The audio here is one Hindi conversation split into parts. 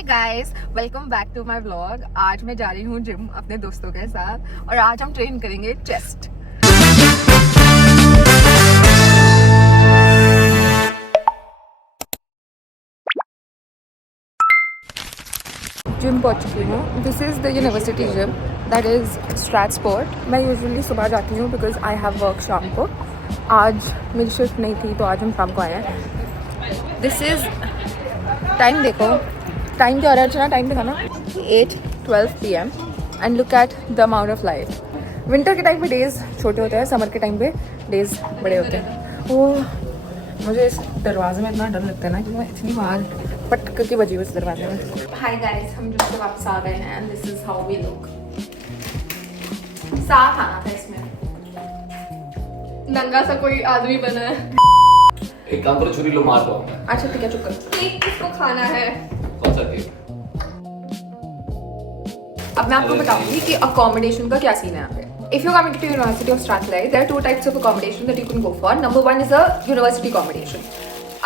Hi guys, welcome back to my vlog. आज मैं जा रही हूँ जिम अपने दोस्तों के साथ और आज हम ट्रेन करेंगे चेस्ट। जिम पहुँच चुकी हूँ। This is the university gym, that is stratsport. मैं यूजुअली सुबह जाती हूँ बिकॉज आई हैव वर्क शाम को। आज मेरी शिफ्ट नहीं थी तो आज हम शाम को आए हैं। दिस इज़ टाइम, देखो टाइम क्या हो रहा है, टाइम दिखाना 8:12 PM and look at the amount of light. Winter के टाइम पे डेज छोटे होते हैं, समर के टाइम पे डेज बड़े होते हैं। वो मुझे इस दरवाजे में इतना डर लगता है ना कि मैं इतनी बार पट करके बजी हुई इस दरवाजे में। हाय गाइस, हम जो वापस आ गए हैं and this is how we look. साफ आना था इसमें, नंगा सा कोई आदमी बना है। एक काम करो, छुरी लो, मार दो। अच्छा ठीक है, चुप कर। केक किसको खाना है? कौन सा केक? अब मैं आपको बताऊंगी कि अकोमोडेशन का क्या सीन है यहाँ पे। If you're coming to University of Strathclyde, there are two types of accommodation that you can go for. Number one is a university accommodation.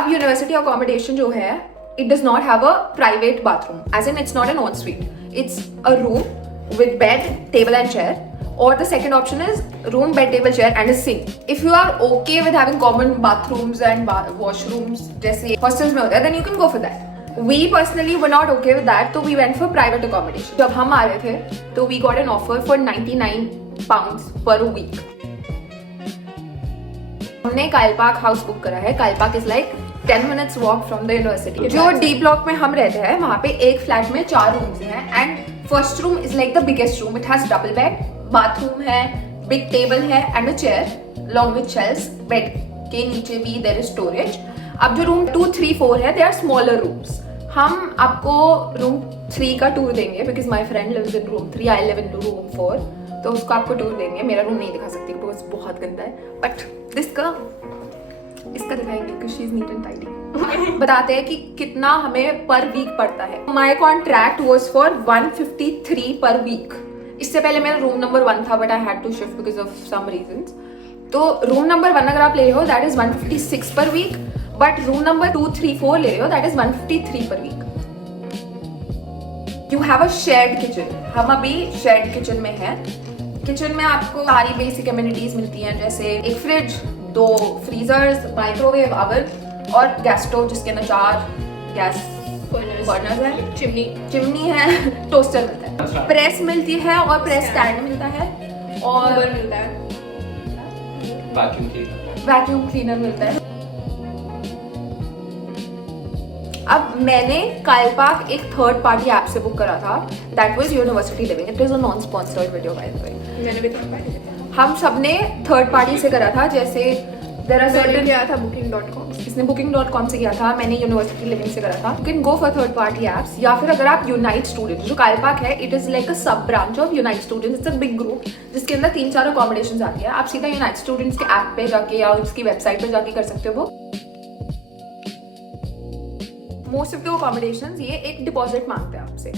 अब university accommodation जो है, it does not have a private bathroom. As in, it's not an ensuite. It's a room with bed, table and chair. Or the second option is room, bed, table, chair and a sink. If you are okay with having common bathrooms and washrooms जैसे hostels में होता है, then you can go for that. We personally were not okay with that, so we went for private accommodation. जब हम आ रहे थे, तो we got an offer for £99 per week. हमने कायल पार्क हाउस बुक करा है। कायल park is like 10 minutes walk from the university. जो डी ब्लॉक में हम रहते हैं, वहाँ पे एक फ्लैट में 4 रूम्स हैं and first room is like the biggest room. It has double bed, bathroom है, बिग टेबल है and a chair long with shelves. Bed के नीचे भी देयर इज स्टोरेज। अब जो रूम 2, 3, 4 है, दे आर स्मॉलर रूम्स। हम आपको रूम 3 का टूर देंगे because my friend lives in room 3, I live in room 4, तो उसको आपको टूर देंगे। मेरा रूम नहीं दिखा सकती बिकॉज बहुत गंदा है, बट इसका दिखाएंगे because she is neat and tidy. बताते हैं कि कितना हमें पर वीक पड़ता है। My contract was for 153 per week. इससे पहले मेरा रूम नंबर 1 था but I had to shift because of some reasons. तो रूम नंबर 1 अगर आप ले रहे हो दैट इज 156 पर वीक, बट रूम नंबर 2, 3, 4 ले रहे हो that is 153 per week. You have a shared kitchen. हम अभी शेयर्ड किचन में हैं। किचन में आपको सारी बेसिक एमिनिटीज मिलती हैं, जैसे एक फ्रिज, 2 फ्रीजर्स, माइक्रोवेव, ओवन और गैस स्टोव जिसके अंदर 4 गैस बर्नर्स हैं, चिमनी है, टोस्टर मिलता है, प्रेस मिलती है और प्रेस स्टैंड मिलता है और मिलता है, वैक्यूम क्लीनर मिलता है। अब मैंने कायल पार्क एक थर्ड पार्टी ऐप से बुक करा था, that was university living. It is a non sponsored video by the way. मैंने भी थर्ड पार्टी किया था। हम सबने थर्ड पार्टी से करा था, जैसे देयर आर सर्टेन किया था booking.com। इसने booking.com से किया था, मैंने यूनिवर्सिटी लिविंग से करा था। You can go for third party apps, या फिर अगर आप यूनाइट स्टूडेंट, जो कायल पार्क है, इट इज लाइक अ सब branch of unite students. It's a big group जिसके अंदर 3-4 अकोमोडेशन आती है। आप सीधा यूनाइट स्टूडेंट्स के ऐप पे जाके या उसकी वेबसाइट पे जाके कर सकते हो। मोस्ट ऑफ द अकोमोडेशंस ये एक डिपॉजिट मांगते हैं आपसे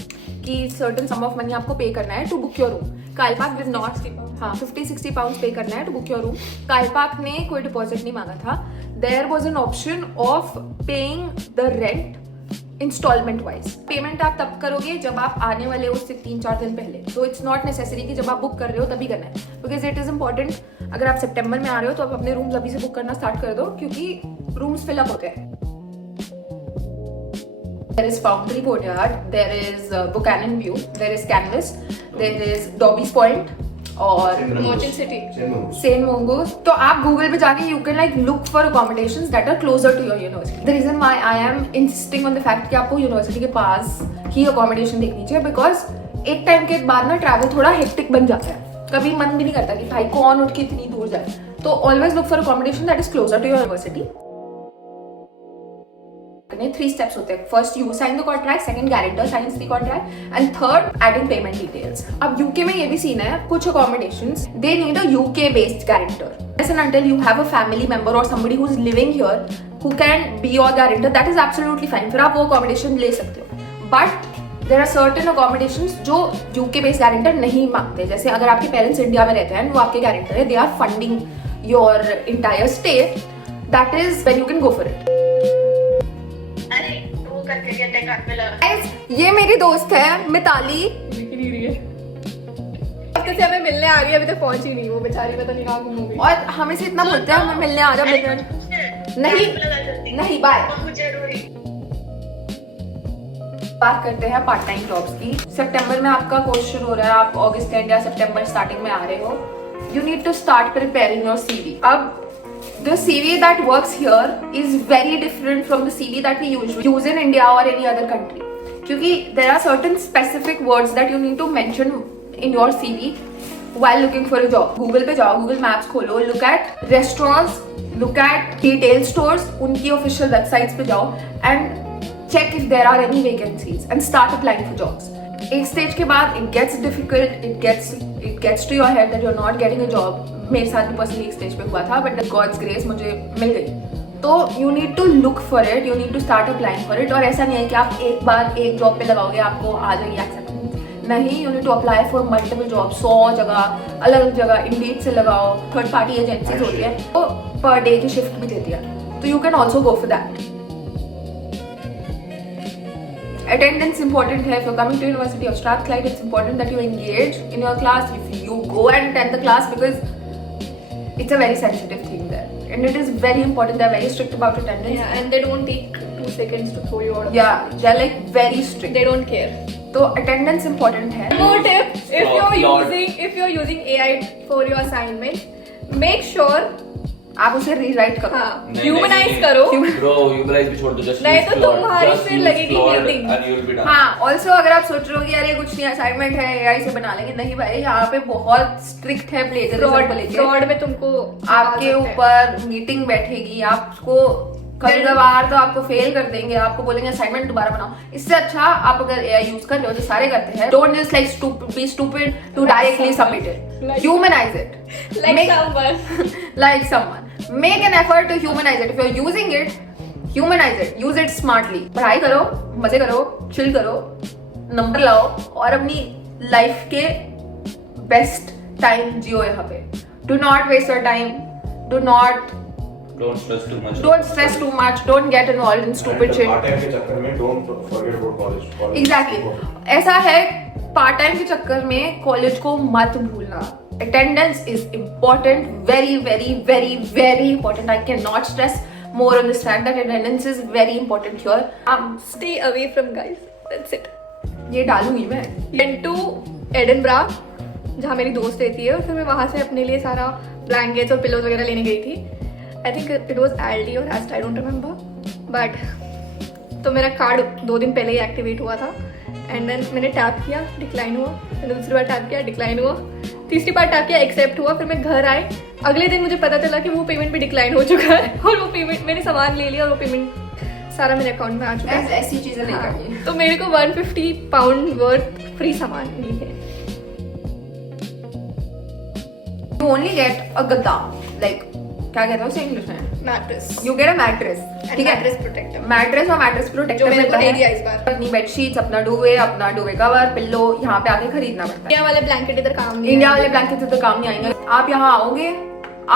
कि सर्टेन सम ऑफ मनी आपको पे करना है to book your room. Kyle Park did not, हाँ 50-60 पाउंड पे करना है to book your room. Kyle Park ने कोई डिपॉजिट नहीं मांगा था। There was an option of paying the rent installment wise. Payment आप तब करोगे जब आप आने वाले हो उससे 3-4 दिन पहले। तो इट्स नॉट नेसेसरी कि जब आप बुक कर रहे हो तभी करना है, बिकॉज इट इज इंपॉर्टेंट। अगर आप सितंबर में आ रहे हो तो आप अपने रूम्स अभी से बुक करना स्टार्ट कर दो, क्योंकि रूम्स फिलअप होते हैं। There is Foundry Courtyard, there is Buchanan View, there is Canvas, there is Dobby's Point और Merchant City, Saint Mungo's। तो आप Google पे जाके you can like look for accommodations that are closer to your university. The reason why I am insisting on the fact कि आपको यूनिवर्सिटी के पास ही accommodation देखनी चाहिए, because एक टाइम के बाद ना ट्रैवल थोड़ा हेक्टिक बन जाता है। कभी मन भी नहीं करता कि भाई कौन उठ के इतनी दूर जाए। तो always look for accommodation that is closer to your university। 3 steps होते हैं। First you sign the contract, second guarantor signs the contract and third adding payment details. अब यूके में ये भी सीन है, कुछ accommodations they need a UK based guarantor. Unless and until you have a family member or somebody who is living here who can be your guarantor, that is absolutely fine। फिर आप वो accommodation ले सकते हो। But there are certain accommodations जो UK based guarantor नहीं मांगते। जैसे अगर आपके पेरेंट्स इंडिया में रहते हैं, वो आपके guarantor है, they are funding your entire stay, that is when you can go for it। करके कहते हैं Guys, ये मेरी दोस्त है मिताली। दिख नहीं रही है। हफ्ते से हमें मिलने आ रही है, अभी तक पहुंची नहीं वो बेचारी, पता नहीं कहाँ गुम हो गई। और हमें से इतना बोलते हैं हमें मिलने आ जा नहीं नहीं बाय। बात करते हैं पार्ट टाइम जॉब्स की। सितंबर में आपका कोर्स शुरू हो रहा है, आप अगस्त एंड या सितंबर स्टार्टिंग में आ रहे हो। You need to start preparing your CV. अब the CV that works here is very different from the CV that we usually use in India or any other country. क्योंकि there are certain specific words that you need to mention in your CV while looking for a job. Google पे जाओ, Google Maps खोलो, look at restaurants, look at retail stores, उनकी official websites पे जाओ and check if there are any vacancies and start applying for jobs. एक स्टेज के बाद it gets difficult, it gets to your head that you're not getting a job. मेरे साथ भी पर्सनली एक स्टेज पे हुआ था, बट गॉड्स ग्रेस मुझे मिल गई। तो you need to look for it, you need to start applying for it. और ऐसा नहीं है कि आप एक बार एक जॉब पे लगाओगे आपको आ जाएगी एक्सेप्टेंस। नहीं, you need to apply for multiple job, 100 जगह, अलग अलग जगह, इंडीड से लगाओ, थर्ड पार्टी एजेंसीज होती है तो पर डे की शिफ्ट भी देती है, तो you can also go for that. Attendance important है. If you're coming to university of Strathclyde, it's important that you engage in your class. If you go and attend the class, because it's a very sensitive thing there, and it is very important. They're very strict about attendance. Yeah, and they don't take 2 seconds to throw you out of Yeah, they're like very strict. They don't care. तो attendance important है. More tip: Lord. if you're using AI for your assignment, make sure आप उसे रीराइट करो. हाँ, ह्यूमनाइज करो. Bro, humanize भी छोड़ दो, just नहीं use तो Claude. तुम्हारी Just फिर use लगेगी Claude meeting. and you'll be done. हाँ, ऑल्सो अगर आप सोच रहे हो कि यार ये कुछ नहीं असाइनमेंट है AI से बना लेंगे, नहीं भाई, यहाँ पे बहुत स्ट्रिक्ट है प्लेजरिज्म को लेके. फ्रॉड में तुमको आपके ऊपर मीटिंग बैठेगी, आपको कभी कभार तो आपको फेल कर देंगे, आपको बोलेंगे असाइनमेंट दोबारा बनाओ. इससे अच्छा आप अगर AI यूज कर रहे हो, जो सारे करते हैं, don't just like be stupid to directly submit it. Humanize it like someone. Make an effort to humanize it. If you're using it, humanize it. Use it smartly. पढ़ाई करो, मजे करो, chill करो, नंबर लाओ और अपनी लाइफ के बेस्ट टाइम जियो यहाँ पे. Do not waste your time. Don't stress too much. Don't stress too much. Don't get involved in stupid shit. Part time के चक्कर में don't forget about college. Exactly. ऐसा है, पार्ट टाइम के चक्कर में कॉलेज को मत भूलना. Attendance is important, very, very, very, very important. I cannot stress more on this fact that attendance is very important here. stay away from guys. That's it. ये डालूंगी मैं. Went to Edinburgh, जहाँ मेरी दोस्त रहती है, और फिर मैं वहाँ से अपने लिए सारा ब्लैंकेट्स और पिलोज वगैरह लेने गई थी. I think it was Aldi और Asda, I don't remember. But तो मेरा कार्ड 2 दिन पहले ही एक्टिवेट हुआ था. एंड देन मैंने टैप किया, डिक्लाइन हुआ. मैंने दूसरी बार टैप किया, डिक्लाइन हुआ. तीसरी बार टैप किया, एक्सेप्ट हुआ. फिर मैं घर आई, अगले दिन मुझे पता चला कि वो पेमेंट भी डिक्लाइन हो चुका है, और वो पेमेंट मैंने सामान ले लिया और वो पेमेंट सारा मेरे अकाउंट में आ चुका है. ऐसी चीजें नहीं करनी. तो मेरे को 150 पाउंड वर्थ फ्री सामान मिली है. You only get a गद्दा, like क्या कहते हैं उसे इंग्लिश में? Mattress. You get a mattress. ठीक है? Mattress protector. मैट्रेस और मैट्रेस प्रोटेक्टर जो मैंने मिलता को है. दे दिया इस बार. अपनी बेडशीट्स, अपना डुवे कवर, पिल्लो यहाँ पे आके खरीदना पड़ता है. इंडिया वाले ब्लैंकेट इधर काम नहीं इंडिया आएंगे. वाले ब्लैंकेट तो काम नहीं आएंगे. आप यहाँ आओगे,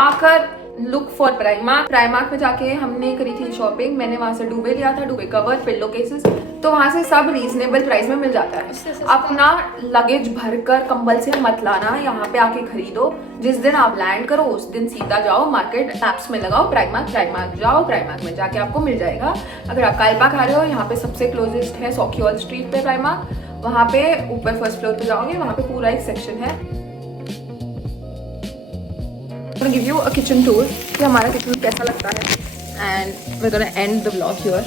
आकर लुक फॉर प्राइमार्क पे जाके हमने करी थी शॉपिंग. मैंने वहां से डुवे लिया था, डुवे कवर, पिल्लो केसेस. तो वहां से सब रीजनेबल प्राइस में मिल जाता उससे है. सस्ता. अपना लगेज भरकर कंबल से मत लाना, यहाँ पे आके खरीदो. जिस दिन आप लैंड करो उस दिन सीधा जाओ मार्केट, मैप्स में लगाओ प्राइमार्क जाओ. प्राइमार्क में जाके आपको मिल जाएगा. अगर आप कालपाक आ रहे हो, यहाँ पे सबसे क्लोजेस्ट है सॉक्यूअल स्ट्रीट पे प्राइमार्क. वहाँ पे ऊपर फर्स्ट फ्लोर पे जाओगे, वहाँ पे पूरा एक सेक्शन है. I'm gonna give you a kitchen tour कि हमारा किचन कैसा लगता है, and we're gonna end the vlog here.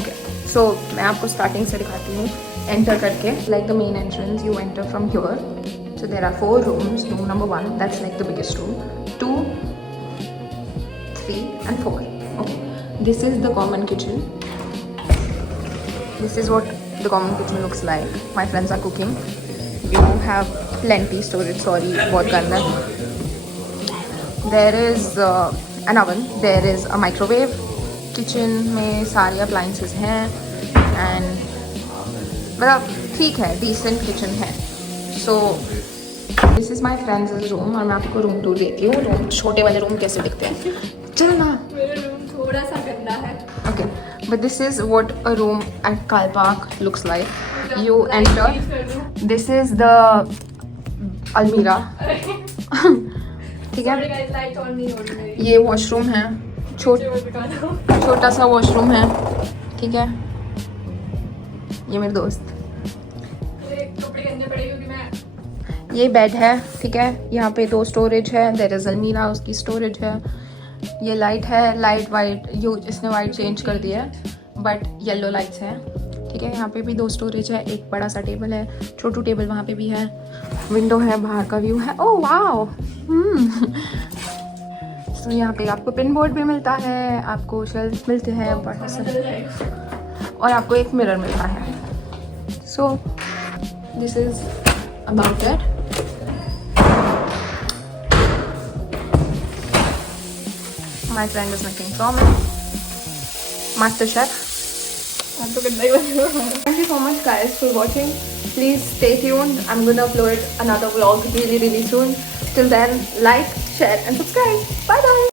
Okay, so मैं आपको स्टार्टिंग से दिखाती हूँ. एंटर करके, like the main entrance, you enter from here. So there are 4 rooms. Room number 1, that's like the biggest room. 2, 3, and 4. Okay, this is the common kitchen. This is what the common kitchen looks like. My friends are cooking. You have plenty storage. Sorry, बहुत गंदा है. There is an oven, there is a microwave. Kitchen में सारी appliances हैं and मतलब ठीक है, decent kitchen है. So this is my friend's room और मैं आपको रूम टूर देती हूँ. रूम, छोटे वाले रूम कैसे दिखते हैं, चलो ना. मेरा रूम थोड़ा सा गंदा है. Okay, but this is what a room at Kalpak looks like. you enter. This is the almirah. ठीक है, लाइट ऑन नहीं हो रही ये वॉशरूम है, छोटा सा वॉशरूम है, ठीक है। ये मेरे दोस्त, कपड़े करने पड़े क्योंकि मैं ये बेड है, ठीक है। यहाँ पे 2 स्टोरेज है, देयर इज अलमीरा, उसकी स्टोरेज है। ये लाइट है, लाइट वाइट, यू इसने वाइट चेंज कर दिया है बट येलो लाइट्स हैं, ठीक है। यहाँ पे भी 2 स्टोरेज है, एक बड़ा सा टेबल है, छोटू टेबल वहाँ पे भी है, विंडो है, बाहर का व्यू है। Oh wow. तो यहाँ पे आपको पिन बोर्ड भी मिलता है, आपको शेल्फ मिलते हैं बड़ा सा, और आपको एक मिरर मिलता है। So this is about it. My friend is making ramen. Master chef. आप तो गंदा ही बन रहे हो। Thank you so much guys for watching. Please stay tuned. I'm gonna upload another vlog really soon. Till then, like, share and subscribe. Bye bye.